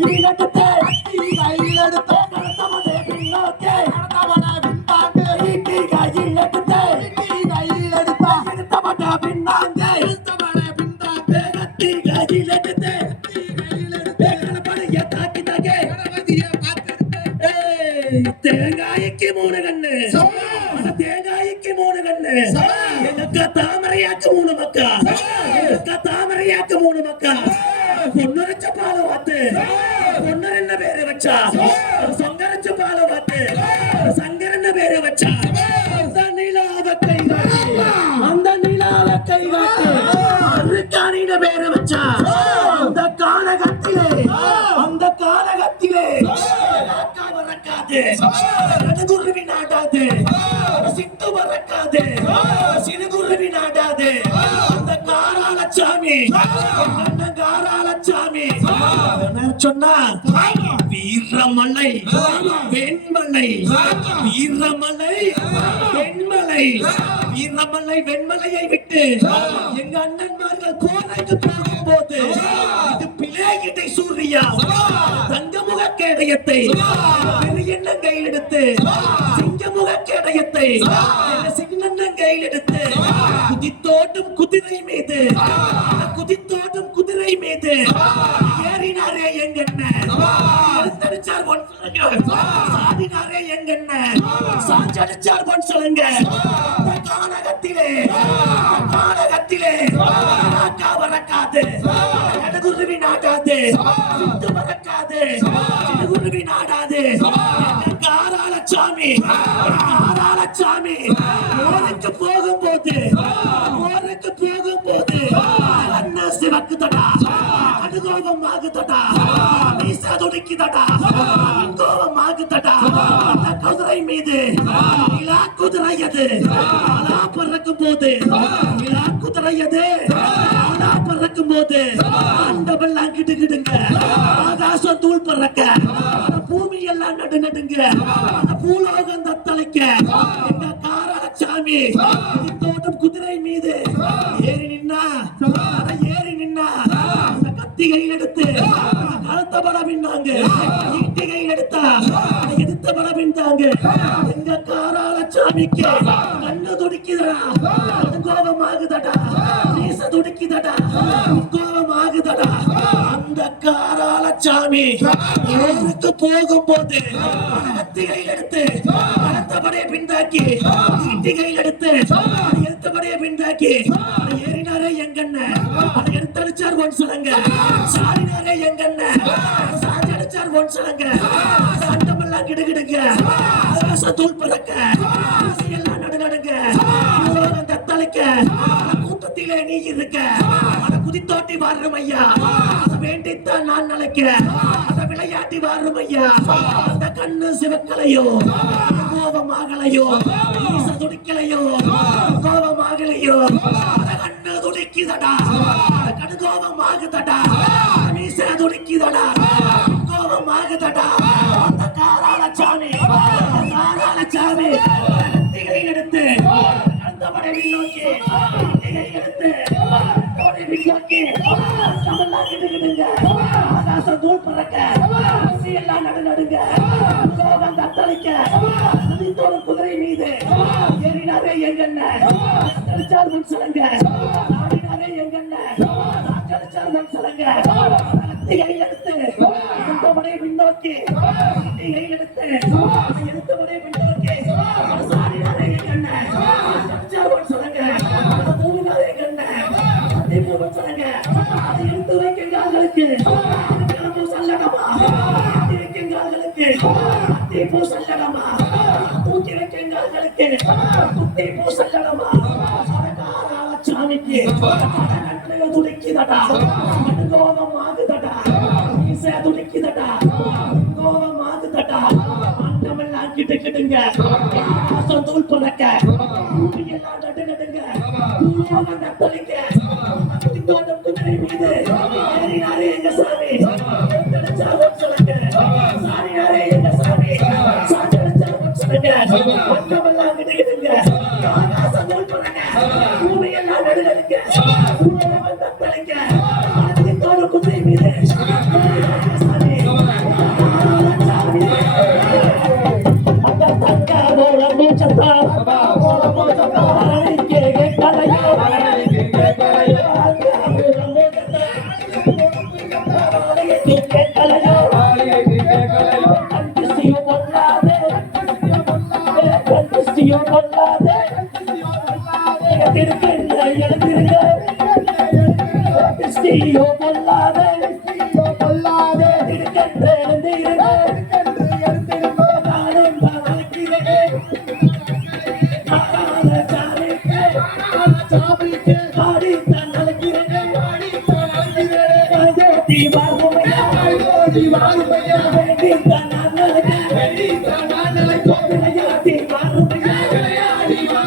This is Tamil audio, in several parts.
ಇಡೀ தேங்காய்க்கு மூணு கண்ணு. தேங்காய்க்கு மூணு கண்ணு. சவா. எங்க அக்கா தாமரையாக்கு மூணு மக்கா? எங்க அக்கா தாமரையாக்கு மூணு மக்கா? பொண்ணுரைச்ச பால வாத்து. பொண்ணு என்ன பேரு வச்சா. சொங்கரைச்ச பால வாத்து. சங்கர் என்ன பேரு வச்சா. அந்த நிலாவ கை அந்த நிலாவ கை அருக்காணின பேரு வச்சா. அந்த காலகத்திலே அந்த காலகத்திலே கடுகுருவி நாடாது சிட்டு வரக்காது சிறுகுருவி நாடாது. அந்த காராளச்சாமி. அந்த காராளச்சாமி சொன்னா வீரமலை வெண்மலை வீரமலை வெண்மலை வீரமலை வெண்மலையை விட்டு எங்க அண்ணன்மார்கள் கோரைக்கு போகும்போது இது பிள்ளைகிட்டை சூரியா தங்கமுக கேடயத்தை பெரியண்ணன் கையில் எடுத்து. சிங்கமுக கேடயத்தை சின்னண்ணன் கையில் எடுத்து. குதித்தோட்டும் குதிரை மீது. குதித்தோட்டும் குதிரை மீது. ஏறினாரே எங்கண்ணன் எடுத்தடிச்சார் பொன் சொல்லுங்க. சாதினாரே எங்கண்ணன் சாஞ்சடிச்சார் பொன் சொல்லுங்க. கானகத்திலே. கானகத்திலே. காவலக்காது கானகத்திலே காக்கா வரக்காது சிறுகுருவி நாடாதே சிட்டு சாமி. சிடுகுருவி சாமி. எங்க போகும் போது போருக்கு போகும் போது அண்ணா சிவக்கு தடா கடுகோபம் ஆகுதடா. மீச துடிக்குதடா. கோபம் ஆகுதடா. அந்த குதிரை மீது நிலா குதிரை அது அலா பறக்கும் போது நிலா குதிரை அது அலா பறக்கும் போது அண்டமெல்லாம் கிடுகிடுங்க. ஆகாசம் தூள் பறக்க அந்த பூமி எல்லாம் நடு நடுங்க. அந்த பூலோகம் தத்தளிக்க எங்க காராளச்சாமி தோட்டம் குதிரை மீது. ஏறி நின்னா கழுத்த படம் பின்னாங்க ஈட்டி எடுத்தா எடுத்த படம் பின்னாங்க எங்க சாமிக்கு கண்ணு துடிக்குதடா. கோபம் ஆகுதடா மீச துடிக்குதடா. கோபம் ஆகுதடா அந்த காராளச்சாமி ஊருக்கு போகும்போது கத்தி எடுத்து அடுத்தபடியே பின்தாக்கி இட்டிகை எடுத்து எடுத்தபடியே பின்தாக்கி ஏறினாரே எங்கண்ண. அதை எடுத்தடிச்சார் ஒன் சொல்லுங்க. சாரி சாஞ்சி சொல்லுங்க. சண்டமெல்லாம் கிடுகிடுங்க. ஆகாசம் தூள் பறக்க. எல்லாம் நடு நடுங்க உலகம் தத்தளிக்க கூட்டத்திலே நீ இருக்க. அத குதித்தோட்டி வாரும் ஐயா. அதை வேண்டித்தான் நான் நினைக்கிறேன் அதை விளையாட்டி வாரும் ஐயா. அந்த கண்ணு சிவக்கலையோ கோபமாகலையோ ஈச துடிக்கலையோ கோபமாகலையோ. அத கண்ணு துடிக்குதடா. அத அந்த நோக்கி கத்திகளை எடுத்து அந்த நோக்கி தமிழ்லாம் கிடுகிடுங்க ஆகாசம் தூள் பறக்க ஊசி எல்லாம் நடு நடுங்க கோபம் தத்தளிக்க குதித்தோடு குதிரை மீது ஏறினாரே எங்கண்ண தத்தளிச்சார் முன் சொல்லுங்க ஆடினாரே எங்கண்ண தத்தளிச்சார் முன் சொல்லுங்க எடுத்து எடுத்தபடியே பின்னோக்கி கத்திகளை எடுத்து எடுத்தபடியே பின்னோக்கி எங்கண்ண குத்தி பூ சல்லடமா தூக்கி வைக்கங்க ஆளுக்கு சாமிக்கு துடிக்குதடா. கோபம் ஆகுதடா. மீசை துடிக்குதடா. கோபம் ஆகுதடா. அண்டமெல்லாம் கிட்டுங்க தூள் பறக்க பூலோகம் சொல்லுங்க அண்டமெல்லாம் கிட்டு பூமியெல்லாம் நடு கொள்ளாதே எழுந்திருக்க எழுந்திருக்க கண்டிஸ்டியோ கொள்ளாதே கொள்ளாதே இருக்கின்ற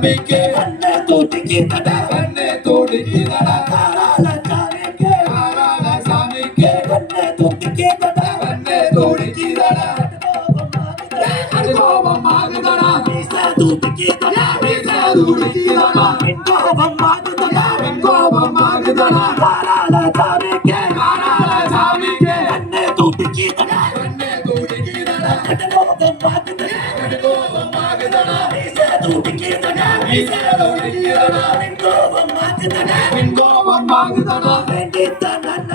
சாமிக்கு கண்ணு தூக்கிக்கிறதா காரால சாமிக்கு கண்ணு தூக்கிக்கிறதா கோபம் ஆகுதடா மீசை தூக்கிக்கிறதா கோபம் ஆகுதடா காரால சாமிக்கு கண்ணு தூக்கிக்கிறதா கோபம் ஆகுதடா மீசை தூக்கிக்கிறதா கோபம் ஆகுதடா வேண்டித்தான் நான்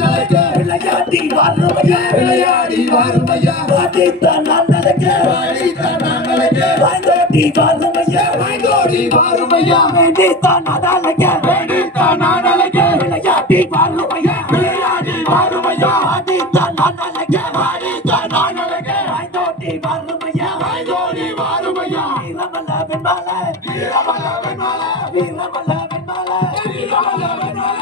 நடக்க விளையாட்டி வாருமையா விளையாடி வாருமையா பாடித்தான் நான் நடக்க பாடித்தான் நான் நடக்க வாய்ந்தோட்டி வாருமையா வாய்ந்தோடி வாருமையா வேண்டித்தான் நான் நடக்க வேண்டித்தான் நான் நடக்க விளையாட்டி வாருமையா விளையாடி வாருமையா பாடித்தான் நான் நடக்க வெண்மால வீரமல வெண்மல வீரமல்ல வெண்மால வீரமல வெண்மல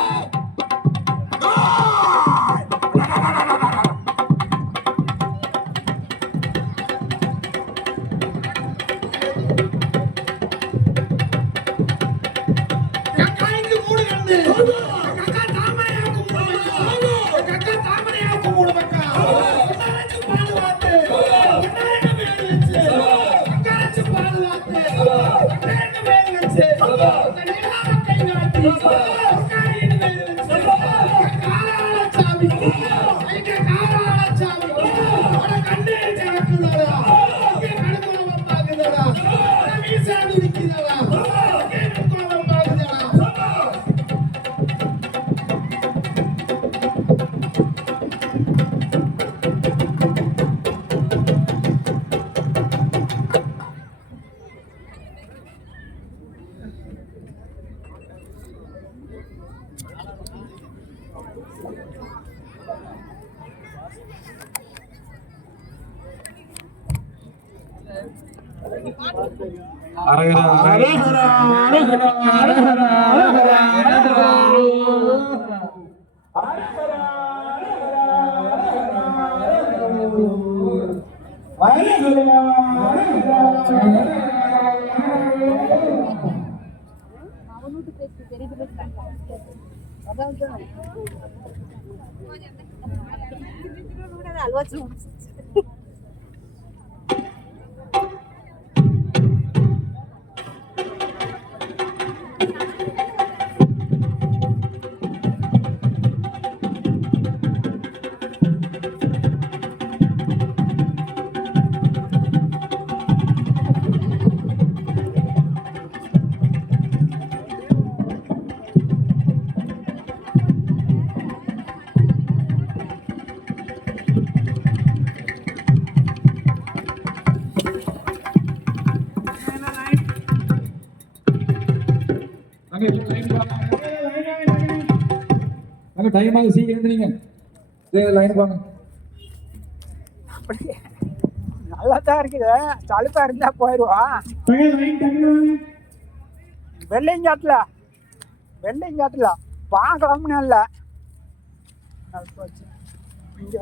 அல்வா அங்க டைம் ஆகுது சீக்கிரம் எழுந்திரிங்க. லைன் வாங்க. நல்லா தான் இருக்குது. சலுப்பா இருந்தா போயிடுவோம் வெள்ளைங்காட்டுல வெள்ளைங்காட்டுல பார்க்கலாம்னு இல்லை. இங்க